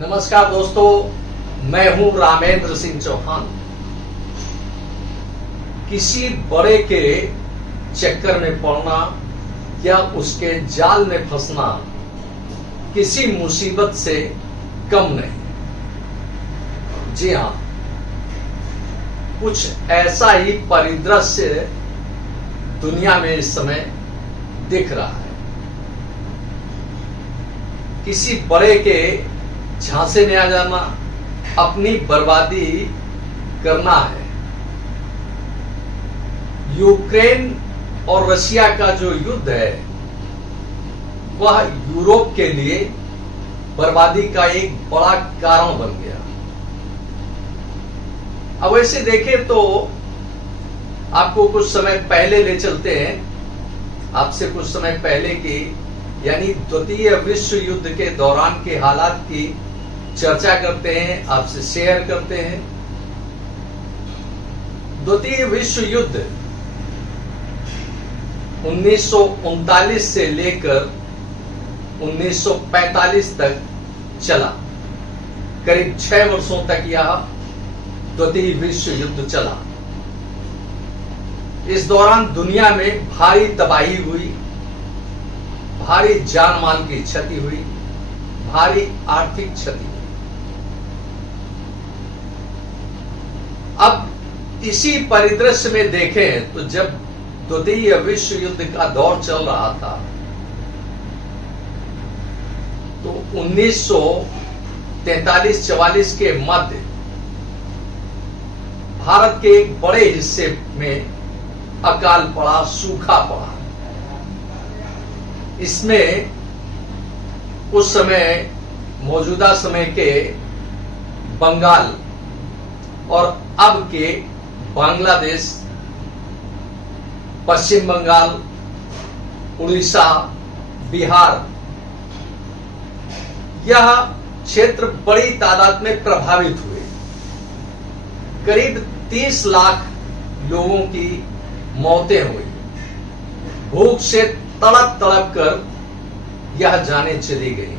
नमस्कार दोस्तों, मैं हूं रामेंद्र सिंह चौहान। किसी बड़े के चक्कर में पड़ना या उसके जाल में फंसना किसी मुसीबत से कम नहीं। जी हां, कुछ ऐसा ही परिदृश्य दुनिया में इस समय दिख रहा है। किसी बड़े के झांसे में आ जाना, अपनी बर्बादी करना है। यूक्रेन और रशिया का जो युद्ध है वह यूरोप के लिए बर्बादी का एक बड़ा कारण बन गया। अब वैसे देखें तो आपको कुछ समय पहले ले चलते हैं, आपसे कुछ समय पहले की यानी द्वितीय विश्व युद्ध के दौरान के हालात की चर्चा करते हैं, आपसे शेयर करते हैं। द्वितीय विश्व युद्ध 1939 से लेकर 1945 तक चला। करीब 6 वर्षों तक यह द्वितीय विश्व युद्ध चला। इस दौरान दुनिया में भारी तबाही हुई, भारी जान माल की क्षति हुई, भारी आर्थिक क्षति हुई। अब इसी परिदृश्य में देखें तो जब द्वितीय विश्व युद्ध का दौर चल रहा था तो 1943-44 के मध्य भारत के एक बड़े हिस्से में अकाल पड़ा, सूखा पड़ा। इसमें उस समय मौजूदा समय के बंगाल और अब के बांग्लादेश, पश्चिम बंगाल, उड़ीसा, बिहार, यह क्षेत्र बड़ी तादाद में प्रभावित हुए। करीब 30 लाख लोगों की मौतें हुई। भूख से तड़प तड़प कर यह जाने चली गई।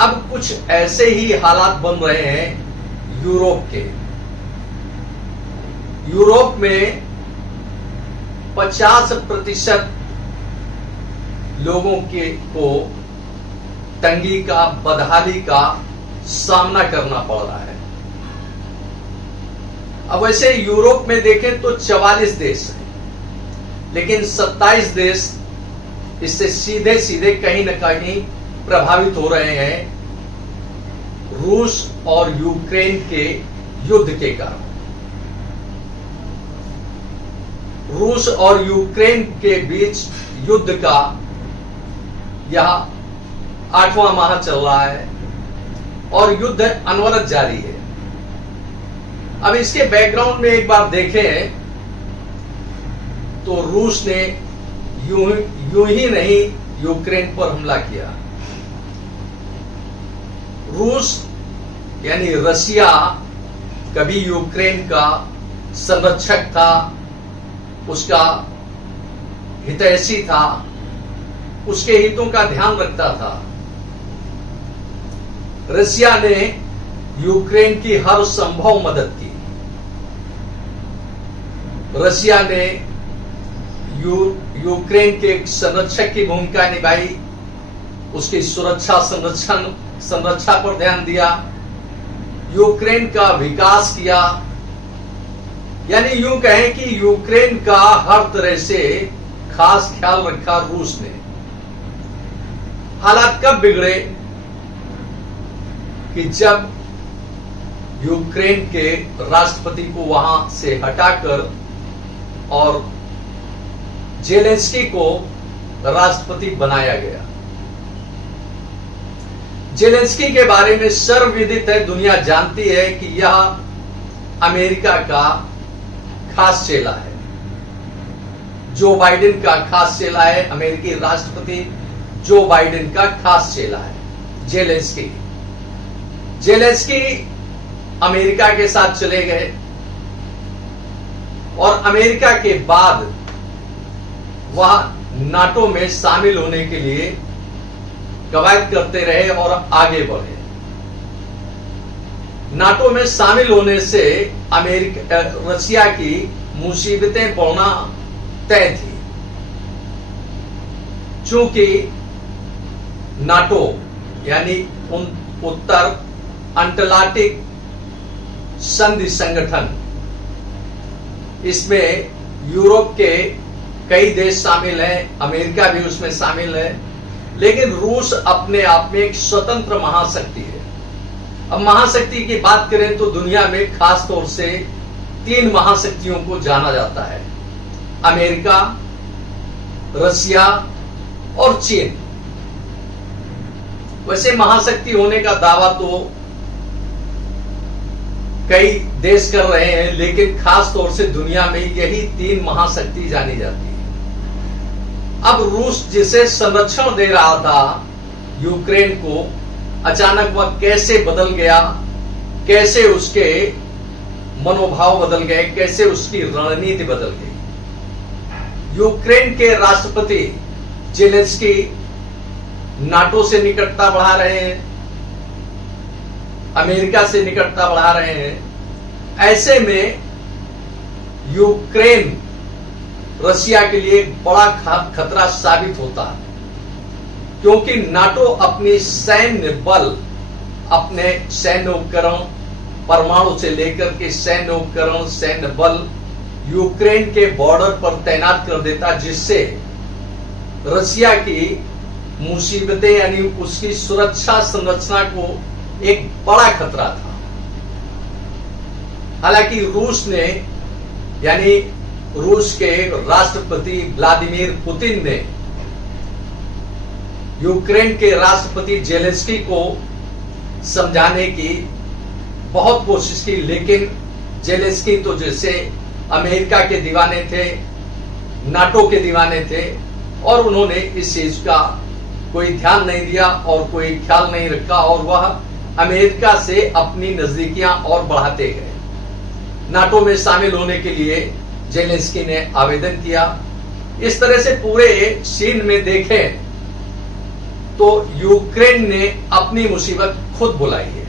अब कुछ ऐसे ही हालात बन रहे हैं यूरोप के। यूरोप में 50% लोगों को तंगी का, बदहाली का सामना करना पड़ रहा है। अब वैसे यूरोप में देखें तो 44 देश हैं, लेकिन 27 देश इससे सीधे सीधे कहीं न कहीं प्रभावित हो रहे हैं रूस और यूक्रेन के युद्ध के कारण। रूस और यूक्रेन के बीच युद्ध का यह 8वां माह चल रहा है और युद्ध अनवरत जारी है। अब इसके बैकग्राउंड में एक बार देखें तो रूस ने यूं ही नहीं यूक्रेन पर हमला किया। रूस यानी रशिया कभी यूक्रेन का संरक्षक था, उसका हितैषी था, उसके हितों का ध्यान रखता था। रशिया ने यूक्रेन की हर संभव मदद की। रशिया ने यूक्रेन के एक संरक्षक की भूमिका निभाई, उसकी संरक्षा पर ध्यान दिया, यूक्रेन का विकास किया। यानी यूं कहें कि यूक्रेन का हर तरह से खास ख्याल रखा रूस ने। हालात कब बिगड़े कि जब यूक्रेन के राष्ट्रपति को वहां से हटाकर और जेलेंस्की को राष्ट्रपति बनाया गया। जेलेंस्की के बारे में सर्वविदित है, दुनिया जानती है कि यह अमेरिका का खास चेला है। जो बाइडेन का खास चेला है, अमेरिकी राष्ट्रपति जो बाइडेन का खास चेला है जेलेंस्की। जेलेंस्की अमेरिका के साथ चले गए और अमेरिका के बाद वह नाटो में शामिल होने के लिए कवायद करते रहे और आगे बढ़े। नाटो में शामिल होने से रशिया की मुसीबतें बढ़ना तय थी, चूंकि नाटो यानी उत्तर अटलांटिक संधि संगठन, इसमें यूरोप के कई देश शामिल हैं, अमेरिका भी उसमें शामिल है, लेकिन रूस अपने आप में एक स्वतंत्र महाशक्ति है। अब महाशक्ति की बात करें तो दुनिया में खास तौर से 3 महाशक्तियों को जाना जाता है, अमेरिका, रशिया और चीन। वैसे महाशक्ति होने का दावा तो कई देश कर रहे हैं, लेकिन खास तौर से दुनिया में यही 3 महाशक्ति जानी जाती है। अब रूस जिसे संरक्षण दे रहा था यूक्रेन को, अचानक वह कैसे बदल गया, कैसे उसके मनोभाव बदल गए, कैसे उसकी रणनीति बदल गई। यूक्रेन के राष्ट्रपति जेलेंस्की नाटो से निकटता बढ़ा रहे हैं, अमेरिका से निकटता बढ़ा रहे हैं। ऐसे में यूक्रेन रशिया के लिए एक बड़ा खतरा साबित होता है, क्योंकि नाटो अपनी सैन्य बल, अपने सैन्य उपकरण, परमाणु से लेकर के सैन्य उपकरण, सैन्य बल यूक्रेन के बॉर्डर पर तैनात कर देता, जिससे रशिया की मुसीबतें यानी उसकी सुरक्षा संरचना को एक बड़ा खतरा था। हालांकि रूस ने यानी रूस के राष्ट्रपति व्लादिमीर पुतिन ने यूक्रेन के राष्ट्रपति जेलेंस्की को समझाने की बहुत कोशिश की, लेकिन जेलेंस्की तो जैसे अमेरिका के दीवाने थे, नाटो के दीवाने थे, और उन्होंने इस चीज का कोई ध्यान नहीं दिया और कोई ख्याल नहीं रखा, और वह अमेरिका से अपनी नजदीकियां और बढ़ाते गए। नाटो में शामिल होने के लिए जेलेंस्की ने आवेदन किया। इस तरह से पूरे सीन में देखें तो यूक्रेन ने अपनी मुसीबत खुद बुलाई है।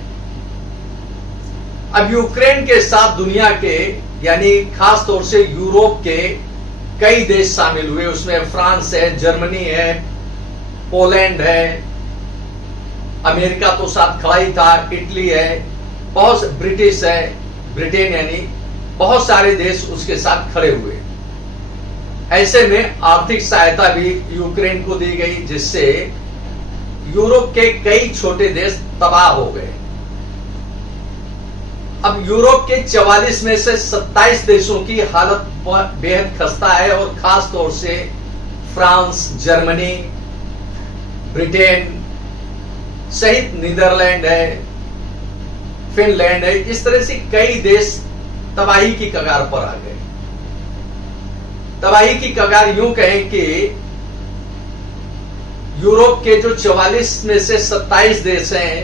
अब यूक्रेन के साथ दुनिया के यानी खास तौर से यूरोप के कई देश शामिल हुए। उसमें फ्रांस है, जर्मनी है, पोलैंड है, अमेरिका तो साथ खड़ा ही था, इटली है, बहुत ब्रिटिश है, ब्रिटेन यानी बहुत सारे देश उसके साथ खड़े हुए। ऐसे में आर्थिक सहायता भी यूक्रेन को दी गई, जिससे यूरोप के कई छोटे देश तबाह हो गए। अब यूरोप के 44 में से 27 देशों की हालत बेहद खस्ता है, और खास तौर से फ्रांस, जर्मनी, ब्रिटेन सहित नीदरलैंड है, फिनलैंड है, इस तरह से कई देश तबाही की कगार पर आ गए। तबाही की कगार यूं कहें कि यूरोप के जो 44 में से 27 देश हैं,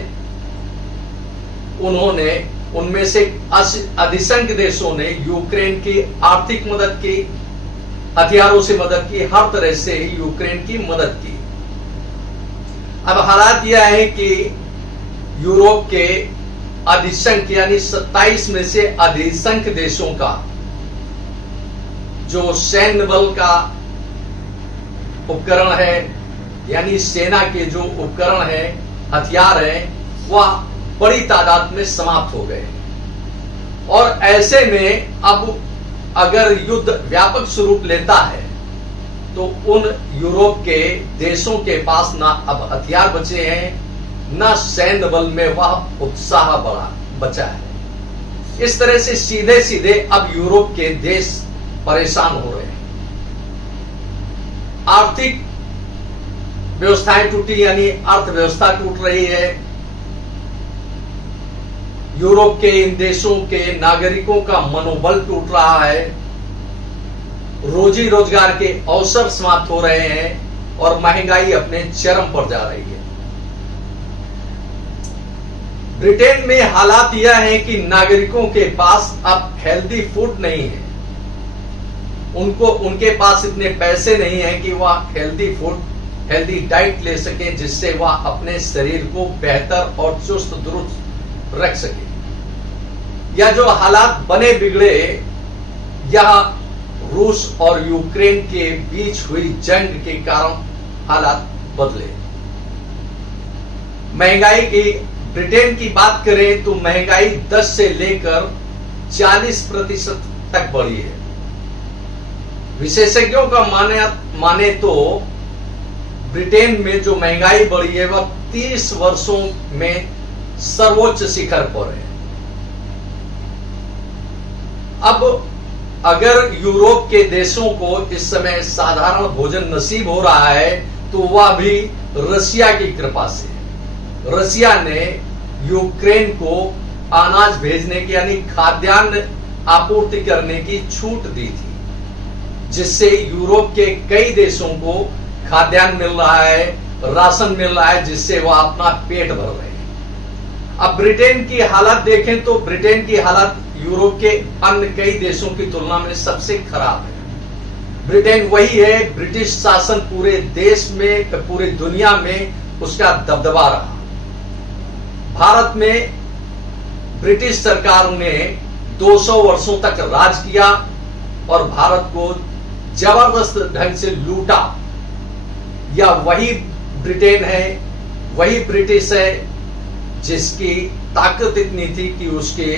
उनमें से अधिसंख्य देशों ने यूक्रेन की आर्थिक मदद की, हथियारों से मदद की, हर तरह से यूक्रेन की मदद की। अब हालात यह है कि यूरोप के अधिसंख्य यानी 27 में से अधिसंख्य देशों का जो सैन्य बल का उपकरण है, यानी सेना के जो उपकरण है, हथियार है, वह बड़ी तादाद में समाप्त हो गए। और ऐसे में अब अगर युद्ध व्यापक स्वरूप लेता है तो उन यूरोप के देशों के पास ना अब हथियार बचे हैं, ना सैन्य बल में वह उत्साह बचा है। इस तरह से सीधे सीधे अब यूरोप के देश परेशान हो रहे हैं। आर्थिक व्यवस्थाएं टूटी यानी अर्थव्यवस्था टूट रही है। यूरोप के इन देशों के नागरिकों का मनोबल टूट रहा है, रोजी रोजगार के अवसर समाप्त हो रहे हैं और महंगाई अपने चरम पर जा रही है। ब्रिटेन में हालात यह है कि नागरिकों के पास अब हेल्दी फूड नहीं है, उनके पास इतने पैसे नहीं है कि वह हेल्दी फूड हेल्दी डाइट ले सकें, जिससे वह अपने शरीर को बेहतर और चुस्त दुरुस्त रख सके। या जो हालात बने बिगड़े, यह रूस और यूक्रेन के बीच हुई जंग के कारण हालात बदले। महंगाई की, ब्रिटेन की बात करें तो महंगाई 10 से लेकर 40% तक बढ़ी है। विशेषज्ञों का माने तो ब्रिटेन में जो महंगाई बढ़ी है वह 30 वर्षों में सर्वोच्च शिखर पर है। अब अगर यूरोप के देशों को इस समय साधारण भोजन नसीब हो रहा है तो वह भी रसिया की कृपा से। रसिया ने यूक्रेन को अनाज भेजने की यानी खाद्यान्न आपूर्ति करने की छूट दी थी, जिससे यूरोप के कई देशों को खाद्यान्न मिल रहा है, राशन मिल रहा है, जिससे वह अपना पेट भर रहे हैं। अब ब्रिटेन की हालत देखें तो ब्रिटेन की हालत यूरोप के अन्य कई देशों की तुलना में सबसे खराब है। ब्रिटेन वही है, ब्रिटिश शासन पूरे देश में, पूरी दुनिया में उसका दबदबा रहा। भारत में ब्रिटिश सरकार ने 200 वर्षों तक राज किया और भारत को जबरदस्त ढंग से लूटा। या वही ब्रिटेन है, वही ब्रिटिश है जिसकी ताकत इतनी थी कि उसके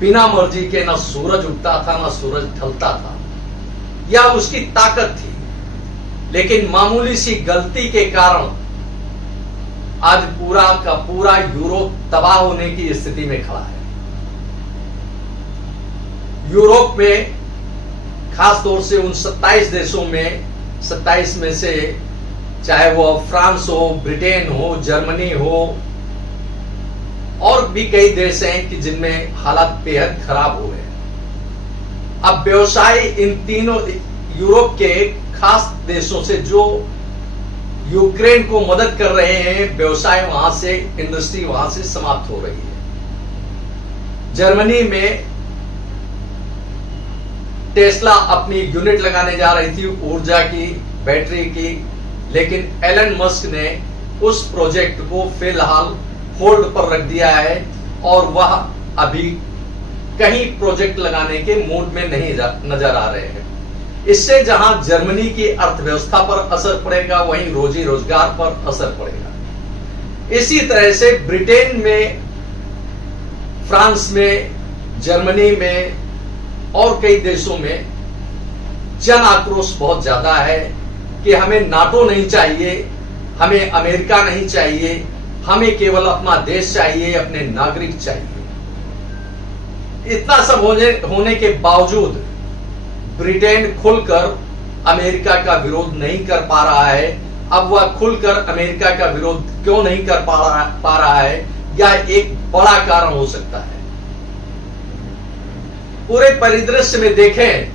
बिना मर्जी के ना सूरज उगता था ना सूरज ढलता था, या उसकी ताकत थी। लेकिन मामूली सी गलती के कारण आज पूरा का पूरा यूरोप तबाह होने की स्थिति में खड़ा है। यूरोप में खास तौर से उन 27 देशों में, 27 में से चाहे वो फ्रांस हो, ब्रिटेन हो, जर्मनी हो, और भी कई देश हैं कि जिनमें हालात बेहद खराब हुए हैं। अब व्यवसाय इन तीनों यूरोप के खास देशों से जो यूक्रेन को मदद कर रहे हैं, व्यवसाय वहां से, इंडस्ट्री वहां से समाप्त हो रही है। जर्मनी में टेस्ला अपनी यूनिट लगाने जा रही थी ऊर्जा की, बैटरी की, लेकिन एलन मस्क ने उस प्रोजेक्ट को फिलहाल होल्ड पर रख दिया है और वह अभी कहीं प्रोजेक्ट लगाने के मूड में नहीं नजर आ रहे हैं। इससे जहां जर्मनी की अर्थव्यवस्था पर असर पड़ेगा, वहीं रोजी रोजगार पर असर पड़ेगा। इसी तरह से ब्रिटेन में, फ्रांस में, जर्मनी में और कई देशों में जन आक्रोश बहुत ज्यादा है कि हमें नाटो नहीं चाहिए, हमें अमेरिका नहीं चाहिए, हमें केवल अपना देश चाहिए, अपने नागरिक चाहिए। इतना सब होने के बावजूद ब्रिटेन खुलकर अमेरिका का विरोध नहीं कर पा रहा है। अब वह खुलकर अमेरिका का विरोध क्यों नहीं कर पा रहा है, यह एक बड़ा कारण हो सकता है। पूरे परिदृश्य में देखें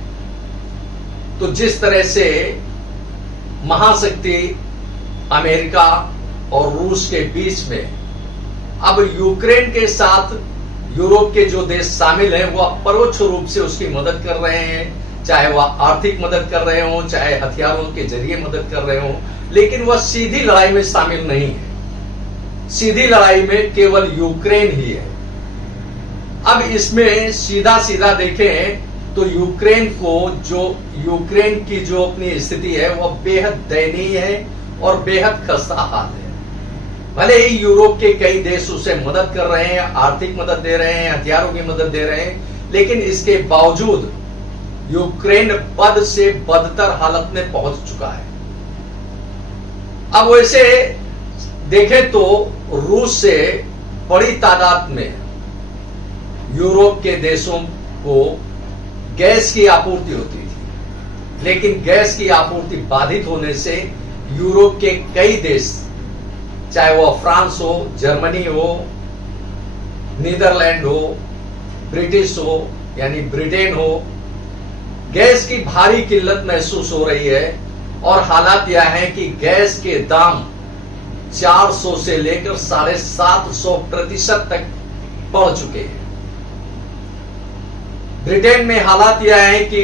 तो जिस तरह से महाशक्ति अमेरिका और रूस के बीच में अब यूक्रेन के साथ यूरोप के जो देश शामिल हैं वह परोक्ष रूप से उसकी मदद कर रहे हैं, चाहे वह आर्थिक मदद कर रहे हों, चाहे हथियारों के जरिए मदद कर रहे हों, लेकिन वह सीधी लड़ाई में शामिल नहीं है। सीधी लड़ाई में केवल यूक्रेन ही है। अब इसमें सीधा सीधा देखें तो यूक्रेन की जो अपनी स्थिति है वह बेहद दयनीय है और बेहद खस्ता हाल है। भले ही यूरोप के कई देश उसे मदद कर रहे हैं, आर्थिक मदद दे रहे हैं, हथियारों की मदद दे रहे हैं, लेकिन इसके बावजूद यूक्रेन बद से बदतर हालत में पहुंच चुका है। अब वैसे देखें तो रूस से बड़ी तादाद में यूरोप के देशों को गैस की आपूर्ति होती थी, लेकिन गैस की आपूर्ति बाधित होने से यूरोप के कई देश, चाहे वह फ्रांस हो, जर्मनी हो, नीदरलैंड हो, ब्रिटिश हो यानी ब्रिटेन हो, गैस की भारी किल्लत महसूस हो रही है। और हालात यह है कि गैस के दाम 400 से लेकर 750% तक बढ़ चुके हैं। ब्रिटेन में हालात यह है कि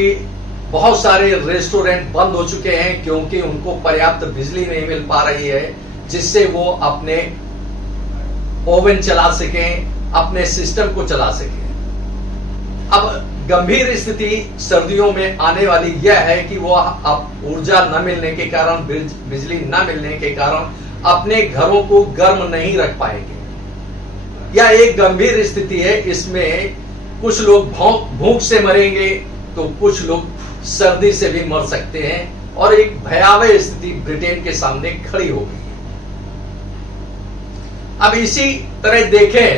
बहुत सारे रेस्टोरेंट बंद हो चुके हैं क्योंकि उनको पर्याप्त बिजली नहीं मिल पा रही है जिससे वो अपने ओवन चला सकें, अपने सिस्टम को चला सकें। अब गंभीर स्थिति सर्दियों में आने वाली यह है कि वो अब ऊर्जा न मिलने के कारण, बिजली न मिलने के कारण अपने घरों को गर्म नहीं रख पाएंगे। यह एक गंभीर स्थिति है। इसमें कुछ लोग भूख से मरेंगे तो कुछ लोग सर्दी से भी मर सकते हैं और एक भयावह स्थिति ब्रिटेन के सामने खड़ी हो गई। अब इसी तरह देखें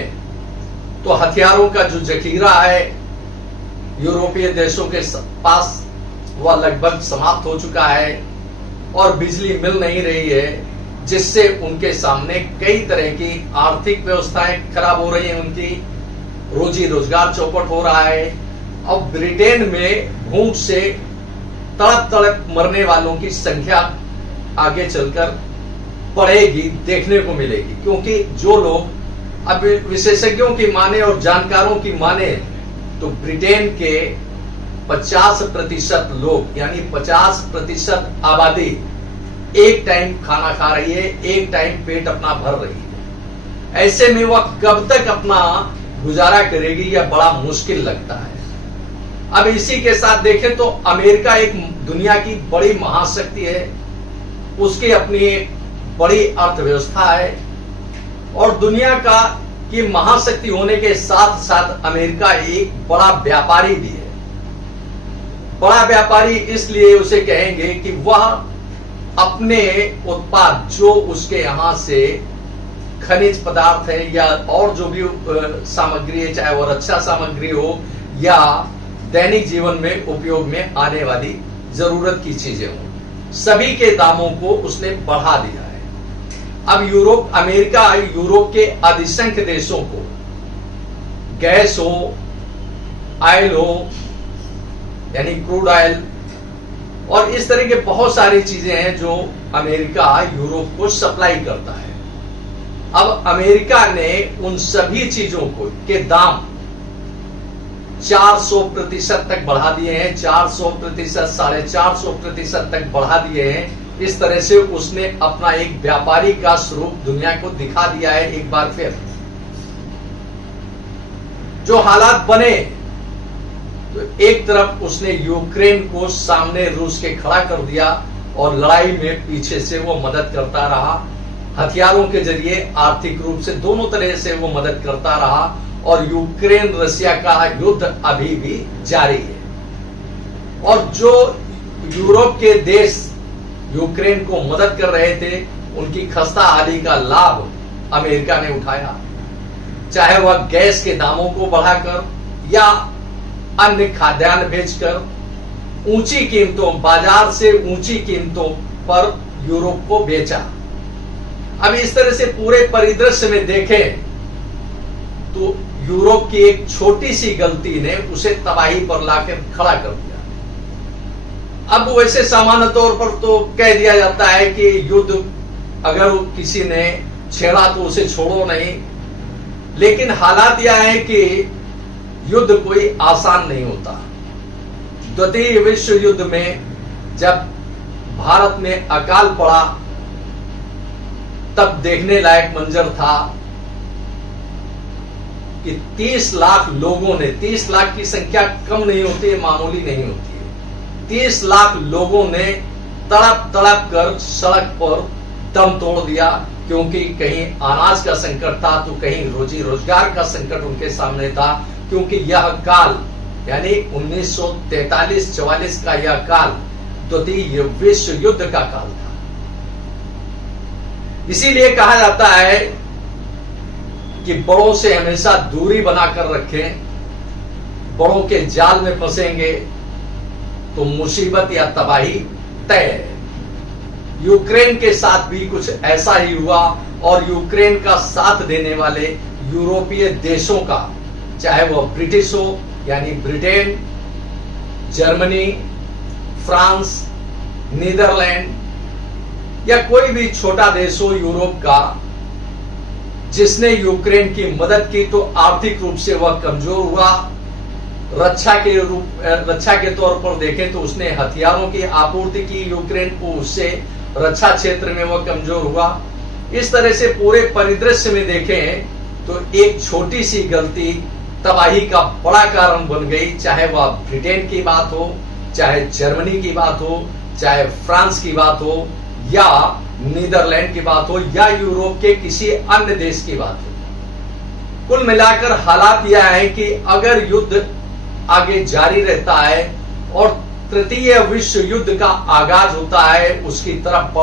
तो हथियारों का जो जखीरा है यूरोपीय देशों के पास वह लगभग समाप्त हो चुका है और बिजली मिल नहीं रही है जिससे उनके सामने कई तरह की आर्थिक व्यवस्थाएं खराब हो रही हैं, उनकी रोजी रोजगार चौपट हो रहा है। अब ब्रिटेन में भूख से तड़प तड़प मरने वालों की संख्या आगे चलकर बढ़ेगी, देखने को मिलेगी, क्योंकि जो लोग अब विशेषज्ञों की माने और जानकारों की माने तो ब्रिटेन के 50% लोग यानी 50% आबादी एक टाइम खाना खा रही है, एक टाइम पेट अपना भर रही है। ऐसे में वह कब तक अपना गुजारा करेगी, यह बड़ा मुश्किल लगता है। अब इसी के साथ देखें तो अमेरिका एक दुनिया की बड़ी महाशक्ति है, उसकी अपनी बड़ी अर्थव्यवस्था है और दुनिया का की महाशक्ति होने के साथ साथ अमेरिका एक बड़ा व्यापारी भी है। बड़ा व्यापारी इसलिए उसे कहेंगे कि वह अपने उत्पाद जो उसके यहां से खनिज पदार्थ है या और जो भी सामग्री है, चाहे वह रक्षा सामग्री हो या दैनिक जीवन में उपयोग में आने वाली जरूरत की चीजें हो, सभी के दामों को उसने बढ़ा दिया है। अब अमेरिका यूरोप के अधिसंख्य देशों को गैस हो, ऑयल हो यानी क्रूड ऑयल और इस तरह के बहुत सारी चीजें हैं जो अमेरिका यूरोप को सप्लाई करता है। अब अमेरिका ने उन सभी चीजों को के दाम 400% तक बढ़ा दिए हैं, 400%, 450% तक बढ़ा दिए हैं। इस तरह से उसने अपना एक व्यापारी का स्वरूप दुनिया को दिखा दिया है। एक बार फिर जो हालात बने तो एक तरफ उसने यूक्रेन को सामने रूस के खड़ा कर दिया और लड़ाई में पीछे से वो मदद करता रहा, हथियारों के जरिए आर्थिक रूप से दोनों तरह से वो मदद करता रहा और यूक्रेन रशिया का युद्ध अभी भी जारी है। और जो यूरोप के देश यूक्रेन को मदद कर रहे थे उनकी खस्ता हाली का लाभ अमेरिका ने उठाया, चाहे वह गैस के दामों को बढ़ाकर या अन्य खाद्यान्न बेचकर ऊंची कीमतों, बाजार से ऊंची कीमतों पर यूरोप को बेचा। अब इस तरह से पूरे परिदृश्य में देखें तो यूरोप की एक छोटी सी गलती ने उसे तबाही पर लाकर खड़ा कर दिया। अब वैसे सामान्य तौर पर तो कह दिया जाता है कि युद्ध अगर किसी ने छेड़ा तो उसे छोड़ो नहीं, लेकिन हालात यह है कि युद्ध कोई आसान नहीं होता। द्वितीय विश्व युद्ध में जब भारत में अकाल पड़ा तब देखने लायक मंजर था कि 30 लाख लोगों ने, 30 लाख की संख्या कम नहीं होती है, मामूली नहीं होती है, 30 लाख लोगों ने तड़प तड़प कर सड़क पर दम तोड़ दिया, क्योंकि कहीं अनाज का संकट था तो कहीं रोजी रोजगार का संकट उनके सामने था, क्योंकि यह काल यानी 1943-44 का यह काल द्वितीय विश्व युद्ध का काल था। इसीलिए कहा जाता है कि बड़ों से हमेशा दूरी बनाकर रखें, बड़ों के जाल में फंसेंगे तो मुसीबत या तबाही तय है। यूक्रेन के साथ भी कुछ ऐसा ही हुआ और यूक्रेन का साथ देने वाले यूरोपीय देशों का, चाहे वह ब्रिटिश हो यानी ब्रिटेन, जर्मनी, फ्रांस, नीदरलैंड या कोई भी छोटा देश हो यूरोप का, जिसने यूक्रेन की मदद की तो आर्थिक रूप से वह कमजोर हुआ रक्षा के तौर पर देखें तो उसने हथियारों की आपूर्ति की यूक्रेन को, उससे रक्षा क्षेत्र में वह कमजोर हुआ। इस तरह से पूरे परिदृश्य में देखें तो एक छोटी सी गलती तबाही का बड़ा कारण बन गई, चाहे वह ब्रिटेन की बात हो, चाहे जर्मनी की बात हो, चाहे फ्रांस की बात हो, या नीदरलैंड की बात हो, या यूरोप के किसी अन्य देश की बात हो। कुल मिलाकर हालात यह है कि अगर युद्ध आगे जारी रहता है और तृतीय विश्व युद्ध का आगाज होता है, उसकी तरफ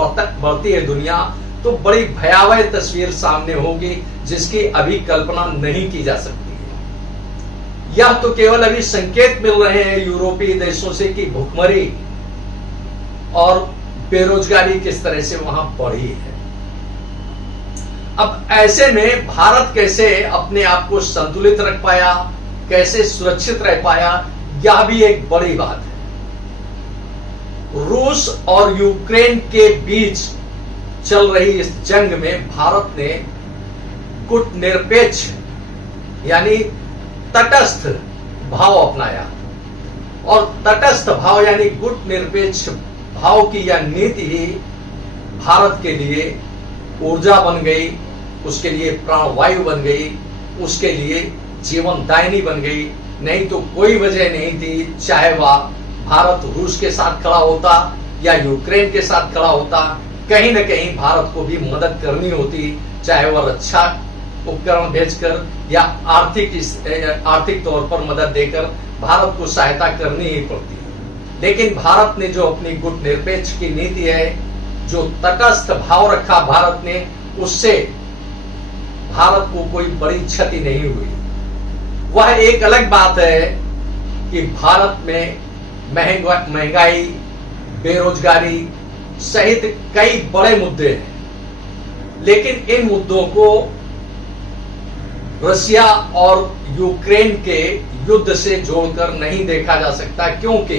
बढ़ती है दुनिया, तो बड़ी भयावह तस्वीर सामने होगी जिसकी अभी कल्पना नहीं की जा सकती है। यह तो केवल अभी संकेत मिल रहे हैं यूरोपीय देशों से कि भुखमरी और बेरोजगारी किस तरह से वहां बढ़ी है। अब ऐसे में भारत कैसे अपने आप को संतुलित रख पाया, कैसे सुरक्षित रह पाया, यह भी एक बड़ी बात है। रूस और यूक्रेन के बीच चल रही इस जंग में भारत ने कूटनिरपेक्ष यानी तटस्थ भाव अपनाया, और तटस्थ भाव यानी कूटनिरपेक्ष भाव की यह नीति ही भारत के लिए ऊर्जा बन गई, उसके लिए प्राणवायु बन गई, उसके लिए जीवनदायिनी बन गई। नहीं तो कोई वजह नहीं थी, चाहे वह भारत रूस के साथ खड़ा होता या यूक्रेन के साथ खड़ा होता, कहीं न कहीं भारत को भी मदद करनी होती, चाहे वह रक्षा उपकरण भेजकर या आर्थिक तौर पर मदद देकर भारत को सहायता करनी ही पड़ती है। लेकिन भारत ने जो अपनी कूटनिरपेक्ष की नीति है, जो तटस्थ भाव रखा भारत ने, उससे भारत को कोई बड़ी क्षति नहीं हुई। वह एक अलग बात है कि भारत में महंगाई, बेरोजगारी सहित कई बड़े मुद्दे हैं, लेकिन इन मुद्दों को रशिया और यूक्रेन के युद्ध से जोड़कर नहीं देखा जा सकता, क्योंकि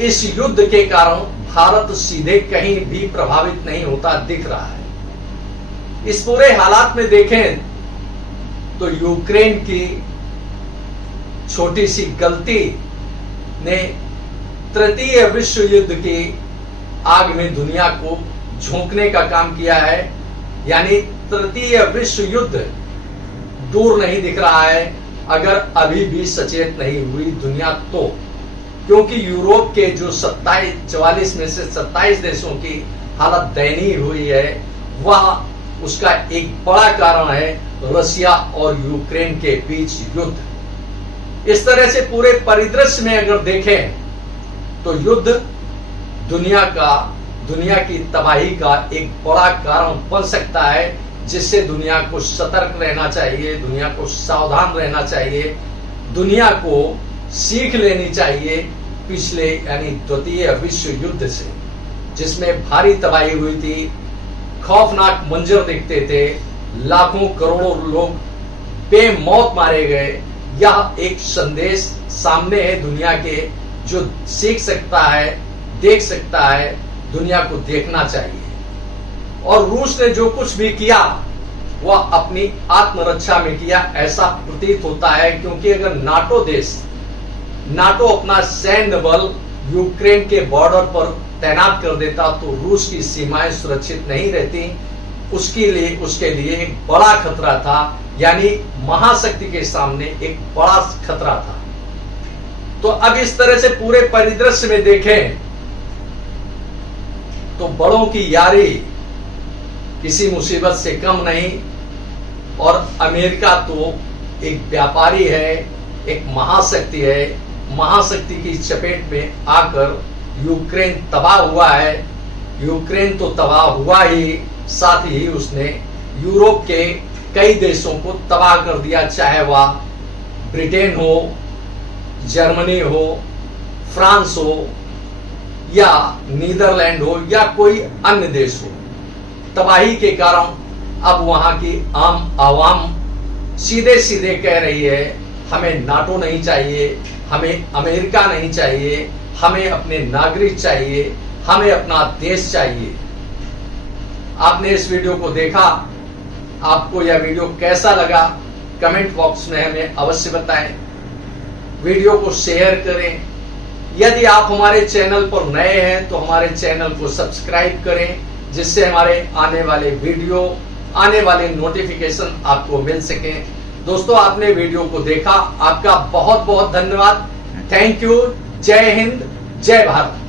इस युद्ध के कारण भारत सीधे कहीं भी प्रभावित नहीं होता दिख रहा है। इस पूरे हालात में देखें तो यूक्रेन की छोटी सी गलती ने तृतीय विश्व युद्ध की आग में दुनिया को झोंकने का काम किया है। यानी तृतीय विश्व युद्ध दूर नहीं दिख रहा है अगर अभी भी सचेत नहीं हुई दुनिया तो, क्योंकि यूरोप के जो 44 में से 27 देशों की हालत दयनीय हुई है, वह उसका एक बड़ा कारण है रशिया और यूक्रेन के बीच युद्ध। इस तरह से पूरे परिदृश्य में अगर देखें तो युद्ध दुनिया की तबाही का एक बड़ा कारण बन सकता है, जिससे दुनिया को सतर्क रहना चाहिए, दुनिया को सावधान रहना चाहिए, दुनिया को सीख लेनी चाहिए पिछले यानी द्वितीय विश्व युद्ध से, जिसमें भारी तबाही हुई थी, खौफनाक मंजर दिखते थे, लाखों करोड़ों लोग बेमौत मारे गए। यह एक संदेश सामने है दुनिया के, जो सीख सकता है, देख सकता है, दुनिया को देखना चाहिए। और रूस ने जो कुछ भी किया वह अपनी आत्मरक्षा में किया, ऐसा प्रतीत होता है, क्योंकि अगर नाटो अपना सैन्य बल यूक्रेन के बॉर्डर पर तैनात कर देता तो रूस की सीमाएं सुरक्षित नहीं रहती। उसके लिए एक बड़ा खतरा था, यानी महाशक्ति के सामने एक बड़ा खतरा था। तो अब इस तरह से पूरे परिदृश्य में देखें तो बड़ों की यारी किसी मुसीबत से कम नहीं, और अमेरिका तो एक व्यापारी है, एक महाशक्ति है। महाशक्ति की चपेट में आकर यूक्रेन तबाह हुआ है। यूक्रेन तो तबाह हुआ ही, साथ ही उसने यूरोप के कई देशों को तबाह कर दिया, चाहे वह ब्रिटेन हो, जर्मनी हो, फ्रांस हो, या नीदरलैंड हो, या कोई अन्य देश हो। तबाही के कारण अब वहां की आम आवाम सीधे सीधे कह रही है, हमें नाटो नहीं चाहिए, हमें अमेरिका नहीं चाहिए, हमें अपने नागरिक चाहिए, हमें अपना देश चाहिए। आपने इस वीडियो को देखा, आपको यह वीडियो कैसा लगा कमेंट बॉक्स में हमें अवश्य बताएं। वीडियो को शेयर करें। यदि आप हमारे चैनल पर नए हैं तो हमारे चैनल को सब्सक्राइब करें, जिससे हमारे आने वाले वीडियो, आने वाले नोटिफिकेशन आपको मिल सके। दोस्तों, आपने वीडियो को देखा, आपका बहुत बहुत धन्यवाद। Thank you. जय हिंद, जय भारत।